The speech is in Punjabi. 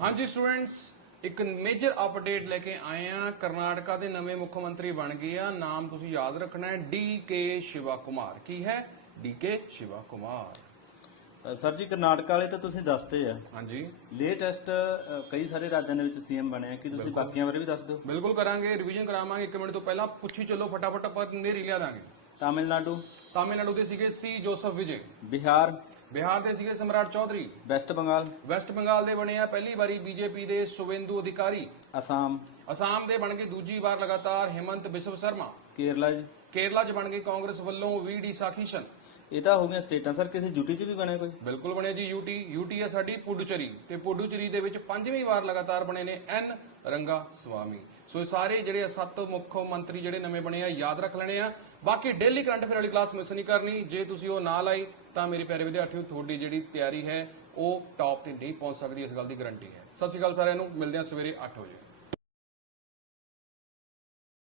हाँ जी स्टूडेंट्स, एक मेजर अपडेट लेके आए हैं। कर्नाटका के नवे मुख्य मंत्री बन गए हैं। नाम तुसी याद रखना है, डी.के. शिवा कुमार। की है? डी.के. शिवा कुमार। ਸਰ ਜੀ ਕਰਨਾਟਕ ਵਾਲੇ ਤਾਂ ਤੁਸੀਂ ਦੱਸਦੇ ਆ हाँ जी, ਲੇਟੈਸਟ ਕਈ ਸਾਰੇ ਰਾਜਾਂ ਦੇ ਵਿੱਚ ਸੀਐਮ ਬਣੇ ਆ। ਕੀ ਤੁਸੀਂ ਬਾਕੀਆਂ ਬਾਰੇ ਵੀ ਦੱਸ ਦਿਓ। बिल्कुल करांगे, रिवीजन करावांगे। एक मिनट तो पहला पुछी चलो फटाफट, पर नेरी लिया दांगे। ਤਾਮਿਲਨਾਡੂ, तमिलनाडु के सीगे सी जोसफ विजय। ਬਿਹਾਰ, बिहार के सीगे सम्राट चौधरी। ਵੈਸਟ ਬੰਗਾਲ, वेस्ट बंगाल के बने हैं पहली बारी बीजेपी के शुभेंदु अधिकारी। ਅਸਾਮ, असम के बन गए दूजी बार लगातार हेमंत बिस्व शर्मा। ਕੇਰਲਾ ਜੀ। केरला च बन गए कांग्रेस वालों वी.डी. साखीशन। ਇਹ ਤਾਂ ਹੋ ਗਈਆਂ ਸਟੇਟਾਂ। ਸਰ ਕਿਸੇ ਯੂਟੀ 'ਚ ਵੀ ਬਣੇ ਕੋਈ? ਬਿਲਕੁਲ ਬਣਿਆ ਜੀ ਯੂਟੀ ਹੈ ਸਾਡੀ ਪੁਡੂਚੇਰੀ, ਤੇ ਪੁਡੂਚੇਰੀ ਦੇ ਵਿੱਚ ਪੰਜਵੀਂ ਵਾਰ ਲਗਾਤਾਰ ਬਣੇ ਨੇ ਐਨ ਰੰਗਾ ਸਵਾਮੀ। ਸੋ ਇਹ ਸਾਰੇ ਜਿਹੜੇ 7 ਮੁੱਖ ਮੰਤਰੀ ਜਿਹੜੇ ਨਵੇਂ ਬਣੇ ਆ ਯਾਦ ਰੱਖ ਲੈਣੇ ਆ। ਬਾਕੀ ਡੇਲੀ ਕਰੰਟ ਅਫੇਅਰ ਵਾਲੀ ਕਲਾਸ ਮਿਸ ਨਹੀਂ ਕਰਨੀ। ਜੇ ਤੁਸੀਂ ਉਹ ਨਾ ਲਾਈ ਤਾਂ ਮੇਰੇ ਪਿਆਰੇ ਵਿਦਿਆਰਥੀਓ, ਤੁਹਾਡੀ ਜਿਹੜੀ ਤਿਆਰੀ ਹੈ ਉਹ ਟੌਪ ਤੇ ਨਹੀਂ ਪਹੁੰਚ ਸਕਦੀ। ਇਸ ਗੱਲ ਦੀ ਗਾਰੰਟੀ ਹੈ। ਸਤਿ ਸ਼੍ਰੀ ਅਕਾਲ ਸਾਰਿਆਂ ਨੂੰ, ਮਿਲਦੇ ਹਾਂ ਸਵੇਰੇ 8 ਵਜੇ।